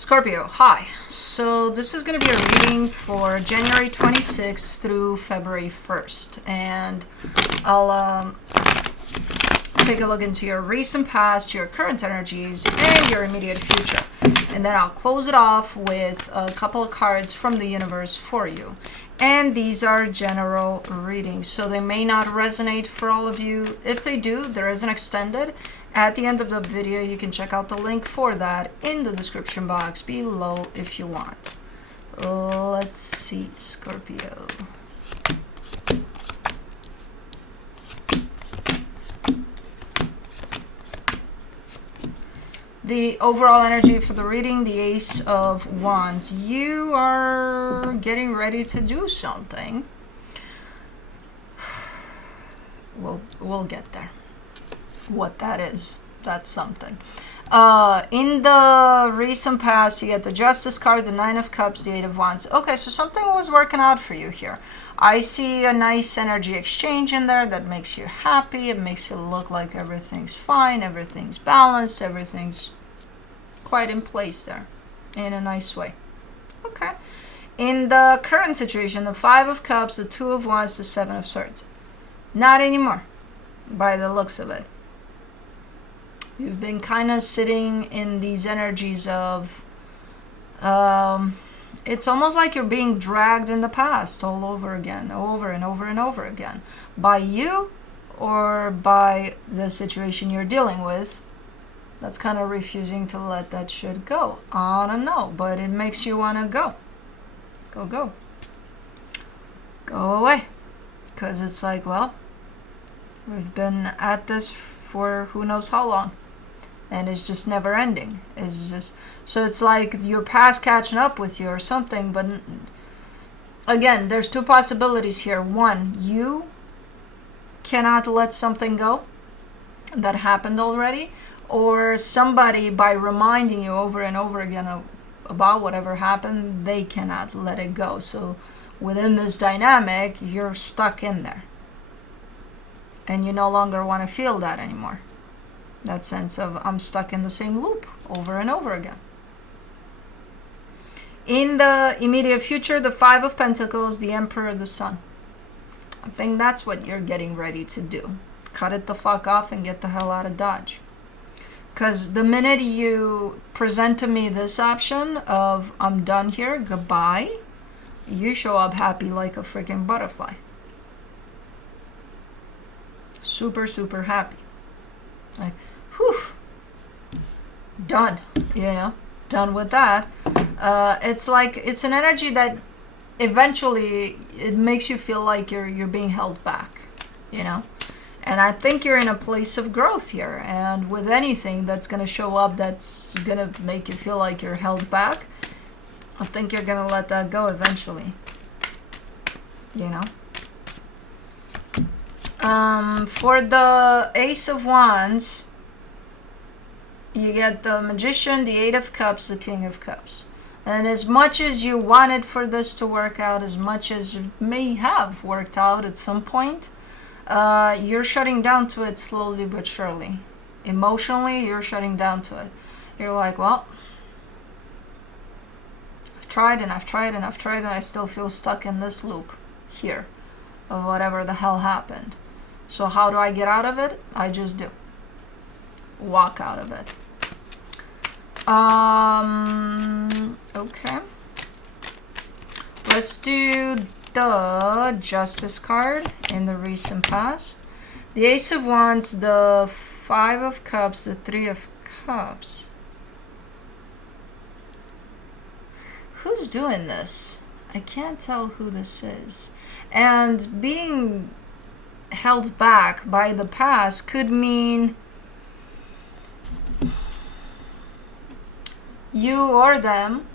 Scorpio, hi. So this is going to be a reading for January 26th through February 1st. And I'll take a look into your recent past, your current energies, and your immediate future. And then I'll close it off with a couple of cards from the universe for you. And these are general readings, so they may not resonate for all of you. If they do, there is an extended. At the end of the video, you can check out the link for that in the description box below if you want. Let's see, Scorpio. The overall energy for the reading, the Ace of Wands. You are getting ready to do something. We'll get there. What that is, that's something. In the recent past, you get the Justice card, the Nine of Cups, the Eight of Wands. Okay, so something was working out for you here. I see a nice energy exchange in there that makes you happy. It makes it look like everything's fine, everything's balanced, everything's quite in place there in a nice way. Okay. In the current situation, the Five of Cups, the Two of Wands, the Seven of Swords. Not anymore, by the looks of it. You've been kind of sitting in these energies of, it's almost like you're being dragged in the past all over again, over and over and over again, by you or by the situation you're dealing with. That's kind of refusing to let that shit go. I don't know, but it makes you want to go. Go away. Because it's like, well, we've been at this for who knows how long. And it's just never ending. It's just, so it's like your past catching up with you or something. But again, there's two possibilities here. One, you cannot let something go that happened already, or somebody, by reminding you over and over again about whatever happened, they cannot let it go. So within this dynamic, you're stuck in there. And you no longer want to feel that anymore. That sense of, I'm stuck in the same loop over and over again. In the immediate future, the Five of Pentacles, the Emperor, the Sun. I think that's what you're getting ready to do. Cut it the fuck off and get the hell out of Dodge. Because the minute you present to me this option of, I'm done here, goodbye, you show up happy like a freaking butterfly. Super, super happy. Like, whew, done, you know, done with that. It's like, it's an energy that eventually it makes you feel like you're being held back, you know. And I think you're in a place of growth here. And with anything that's going to show up that's going to make you feel like you're held back, I think you're going to let that go eventually, you know. For the Ace of Wands, you get the Magician, the Eight of Cups, the King of Cups. And as much as you wanted for this to work out, as much as it may have worked out at some point, you're shutting down to it slowly but surely. Emotionally, you're shutting down to it. You're like, well, I've tried and I've tried and I've tried and I still feel stuck in this loop here of whatever the hell happened. So how do I get out of it? I just do. Walk out of it. Okay. Let's do the Justice card in the recent past. The Ace of Wands, the Five of Cups, the Three of Cups. Who's doing this? I can't tell who this is. And being held back by the past could mean you or them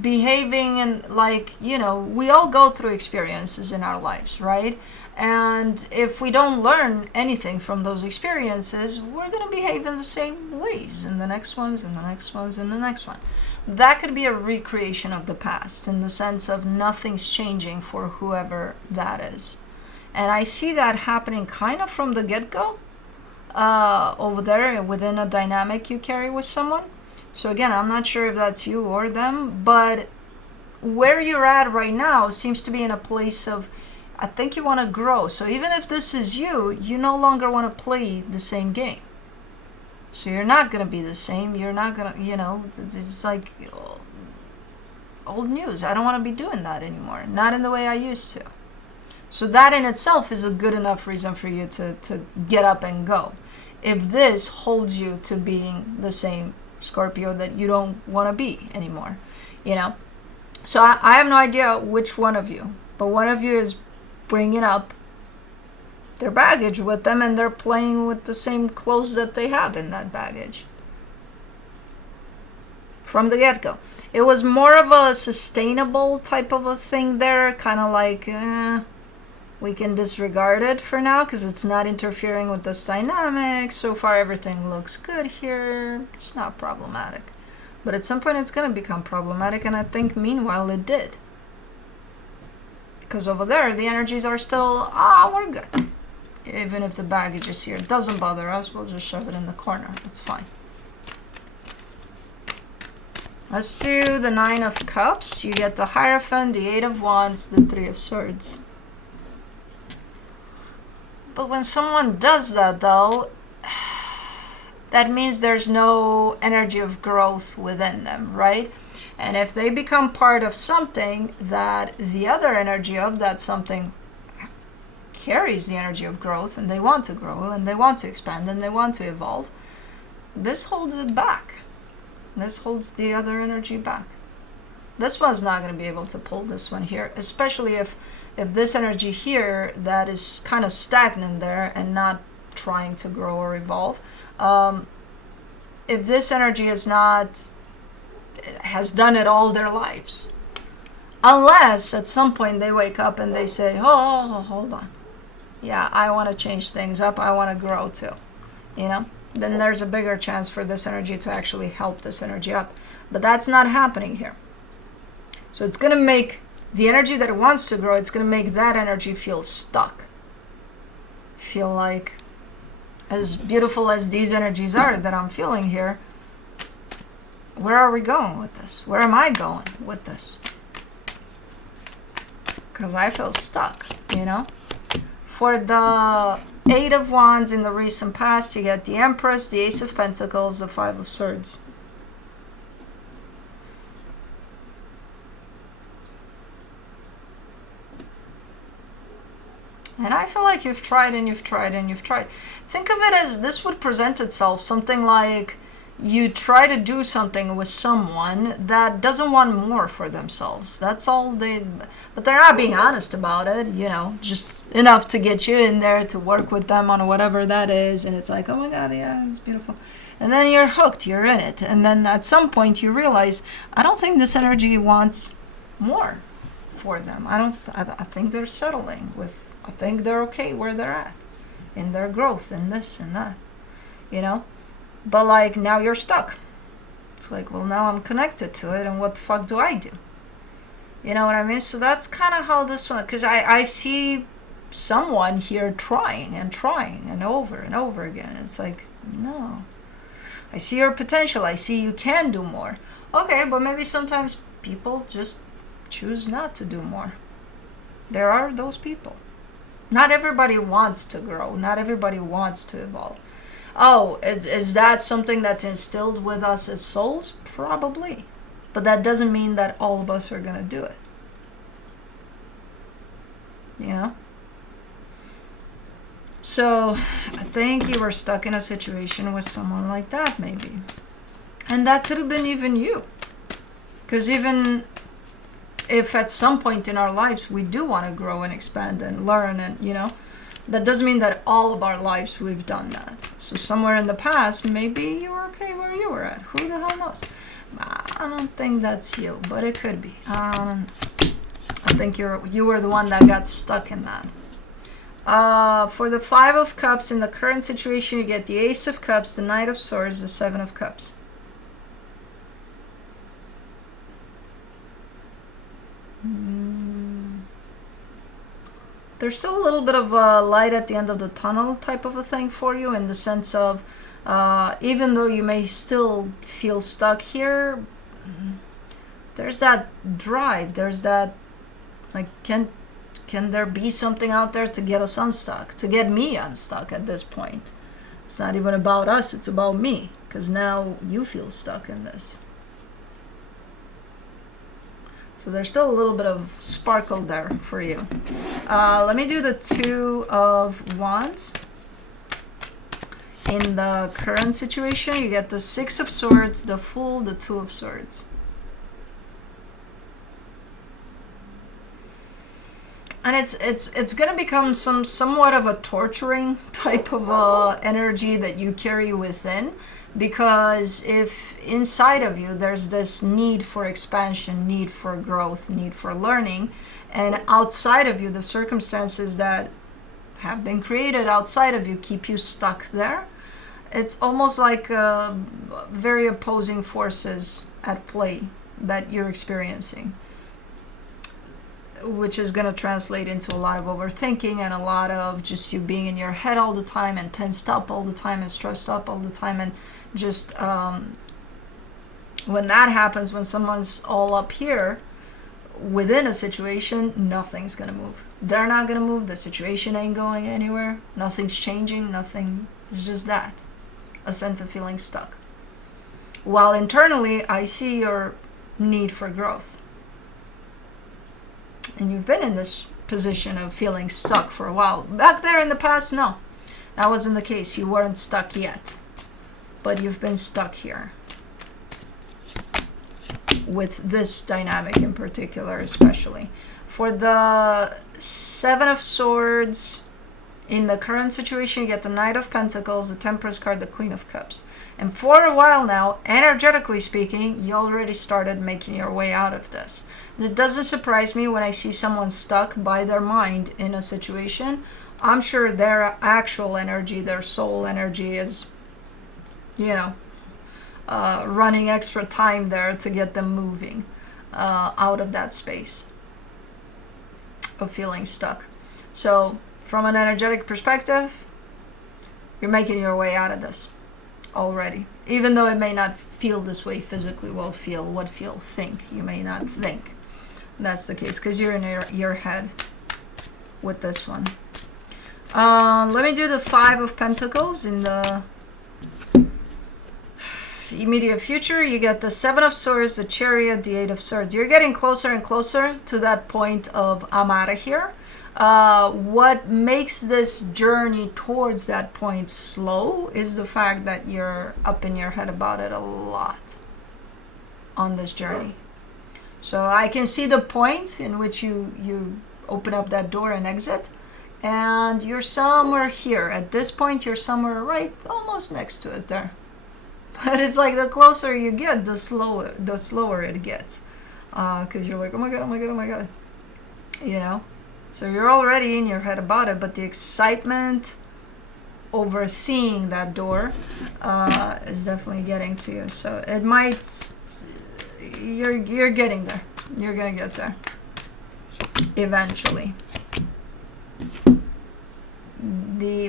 behaving in, like, you know, we all go through experiences in our lives, right? And if we don't learn anything from those experiences, we're going to behave in the same ways in the next ones, and the next ones, and the next one. That could be a recreation of the past in the sense of nothing's changing for whoever that is. And I see that happening kind of from the get-go. over there within a dynamic you carry with someone. So again, I'm not sure if that's you or them, but where you're at right now seems to be in a place of, I think you want to grow. So even if this is you, you no longer want to play the same game. So you're not going to be the same. You're not going to, it's like old news. I don't want to be doing that anymore. Not in the way I used to. So that in itself is a good enough reason for you to get up and go. If this holds you to being the same Scorpio that you don't want to be anymore, So I have no idea which one of you, but one of you is bringing up their baggage with them, and they're playing with the same clothes that they have in that baggage from the get-go. It was more of a sustainable type of a thing there, kind of like we can disregard it for now because it's not interfering with this dynamic. So far everything looks good here. It's not problematic, but at some point it's going to become problematic, and I think meanwhile it did, because over there the energies are still we're good. Even if the baggage is here, it doesn't bother us. We'll just shove it in the corner. It's fine. Let's do the 9 of Cups. You get the Hierophant, the 8 of Wands, the 3 of Swords. But when someone does that, though, that means there's no energy of growth within them, right? And if they become part of something that the other energy of that something carries the energy of growth, and they want to grow, and they want to expand, and they want to evolve, this holds it back. This holds the other energy back. This one's not going to be able to pull this one here, especially if this energy here that is kind of stagnant there and not trying to grow or evolve, if this energy has done it all their lives, unless at some point they wake up and they say, oh, hold on, yeah, I want to change things up, I want to grow too, then there's a bigger chance for this energy to actually help this energy up. But that's not happening here. So it's going to make the energy that it wants to grow, it's going to make that energy feel stuck. Feel like, as beautiful as these energies are that I'm feeling here, where are we going with this? Where am I going with this? Because I feel stuck, For the 8 of Wands in the recent past, you get the Empress, the Ace of Pentacles, the 5 of Swords. And I feel like you've tried and you've tried and you've tried. Think of it as this would present itself something like you try to do something with someone that doesn't want more for themselves. That's all but they're not being honest about it, just enough to get you in there to work with them on whatever that is. And it's like, oh my God, yeah, it's beautiful. And then you're hooked, you're in it. And then at some point you realize, I don't think this energy wants more for them. I think they're settling with, I think they're okay where they're at in their growth and this and that, But like now you're stuck. It's like, well, now I'm connected to it, and what the fuck do I do? You know what I mean? So that's kind of how this one, because I see someone here trying and over again. It's like, no. I see your potential. I see you can do more. Okay, but maybe sometimes people just choose not to do more. There are those people. Not everybody wants to grow. Not everybody wants to evolve. Oh, is that something that's instilled with us as souls? Probably. But that doesn't mean that all of us are going to do it. So I think you were stuck in a situation with someone like that, maybe. And that could have been even you. Because even if at some point in our lives we do want to grow and expand and learn and, that doesn't mean that all of our lives we've done that. So somewhere in the past, maybe you were okay where you were at. Who the hell knows? I don't think that's you, but it could be. I think you were the one that got stuck in that. For the 5 of Cups, in the current situation, you get the Ace of Cups, the Knight of Swords, the 7 of Cups. there's still a little bit of a light at the end of the tunnel type of a thing for you, in the sense of even though you may still feel stuck here, there's that drive, there's that, like, can there be something out there to get us unstuck, to get me unstuck at this point? It's not even about us, it's about me, because now you feel stuck in this. So there's still a little bit of sparkle there for you. Let me do the Two of Wands. In the current situation, you get the Six of Swords, the Fool, the Two of Swords. And it's gonna become somewhat of a torturing type of energy that you carry within, because if inside of you there's this need for expansion, need for growth, need for learning, and outside of you the circumstances that have been created outside of you keep you stuck there, it's almost like very opposing forces at play that you're experiencing, which is going to translate into a lot of overthinking and a lot of just you being in your head all the time and tensed up all the time and stressed up all the time. And just when that happens, when someone's all up here within a situation, nothing's going to move. They're not going to move. The situation ain't going anywhere. Nothing's changing. Nothing. It's just that. A sense of feeling stuck. While internally, I see your need for growth. And you've been in this position of feeling stuck for a while. Back there in the past, no. That wasn't the case. You weren't stuck yet. But you've been stuck here. With this dynamic in particular, especially. For the Seven of Swords, in the current situation, you get the Knight of Pentacles, the Temperance card, the Queen of Cups. And for a while now, energetically speaking, you already started making your way out of this. And it doesn't surprise me when I see someone stuck by their mind in a situation. I'm sure their actual energy, their soul energy is, running extra time there to get them moving out of that space of feeling stuck. So from an energetic perspective, you're making your way out of this already. Even though it may not feel this way physically, think. You may not think that's the case because you're in your head with this one. Let me do the Five of Pentacles. In the immediate future, you get the Seven of Swords, the Chariot, the Eight of Swords. You're getting closer and closer to that point of I'm out of here. What makes this journey towards that point slow is the fact that you're up in your head about it a lot on this journey. So I can see the point in which you open up that door and exit, and you're somewhere here. At this point, you're somewhere right almost next to it there. But it's like the closer you get, the slower it gets. Because you're like, oh my God, oh my God, oh my God. So you're already in your head about it, but the excitement over seeing that door is definitely getting to you. So it might, you're getting there. You're gonna get there eventually.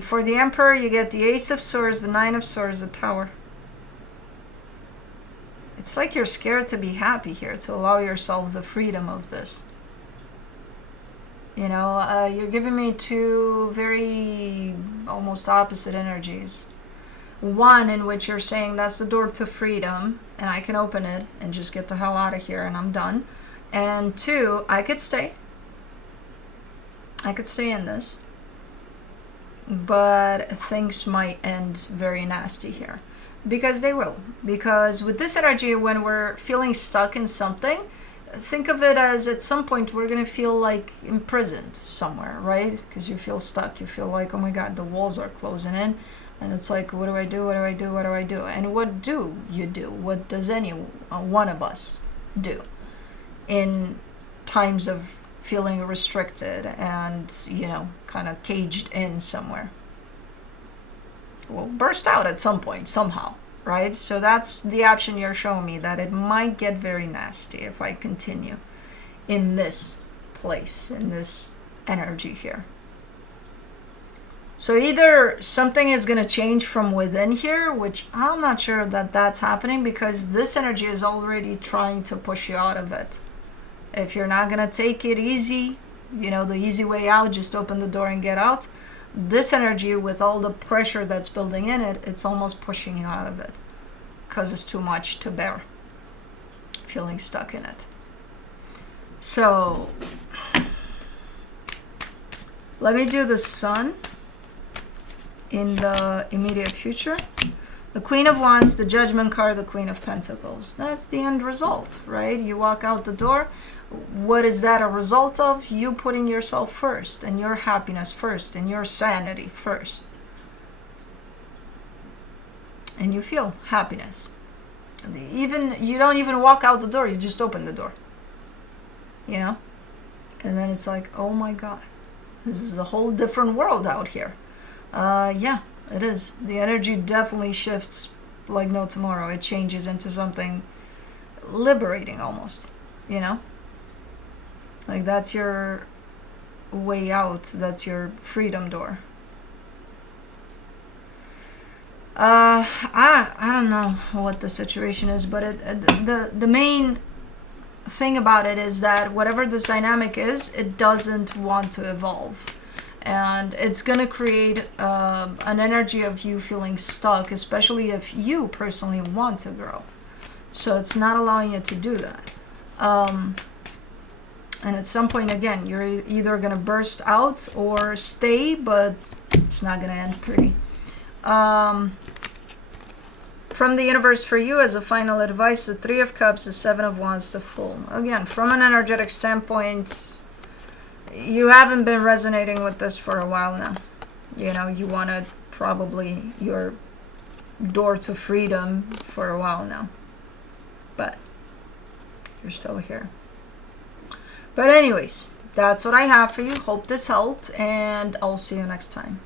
For the Emperor, you get the Ace of Swords, the Nine of Swords, the Tower. It's like you're scared to be happy here, to allow yourself the freedom of this. You're giving me two very almost opposite energies. One in which you're saying that's the door to freedom and I can open it and just get the hell out of here and I'm done. And two, I could stay. I could stay in this. But things might end very nasty here. Because they will. Because with this energy, when we're feeling stuck in something, think of it as at some point we're going to feel like imprisoned somewhere, right? Because you feel stuck. You feel like, oh my God, the walls are closing in. And it's like, what do I do? What do I do? What do I do? And what do you do? What does any one of us do in times of feeling restricted and, kind of caged in somewhere? We'll burst out at some point, somehow. Right? So that's the option you're showing me, that it might get very nasty if I continue in this place, in this energy here. So either something is going to change from within here, which I'm not sure that that's happening, because this energy is already trying to push you out of it. If you're not going to take it easy, you know, the easy way out, just open the door and get out. This energy, with all the pressure that's building in it, it's almost pushing you out of it because it's too much to bear, feeling stuck in it. So let me do the Sun in the immediate future. The Queen of Wands, the Judgment card, the Queen of Pentacles. That's the end result, right? You walk out the door. What is that a result of? You putting yourself first, and your happiness first, and your sanity first. And you feel happiness. Even you don't even walk out the door, you just open the door. You know? And then it's like, oh my God, this is a whole different world out here. Yeah, it is. The energy definitely shifts like no tomorrow. It changes into something liberating almost, you know? Like that's your way out. That's your freedom door. I don't know what the situation is, but the main thing about it is that whatever this dynamic is, it doesn't want to evolve. And it's going to create an energy of you feeling stuck, especially if you personally want to grow. So it's not allowing you to do that. And at some point, again, you're either going to burst out or stay, but it's not going to end pretty. From the universe for you, as a final advice, the Three of Cups, the Seven of Wands, the Fool. Again, from an energetic standpoint, you haven't been resonating with this for a while now. You know, you wanted probably your door to freedom for a while now. But you're still here. But anyways, that's what I have for you. Hope this helped, and I'll see you next time.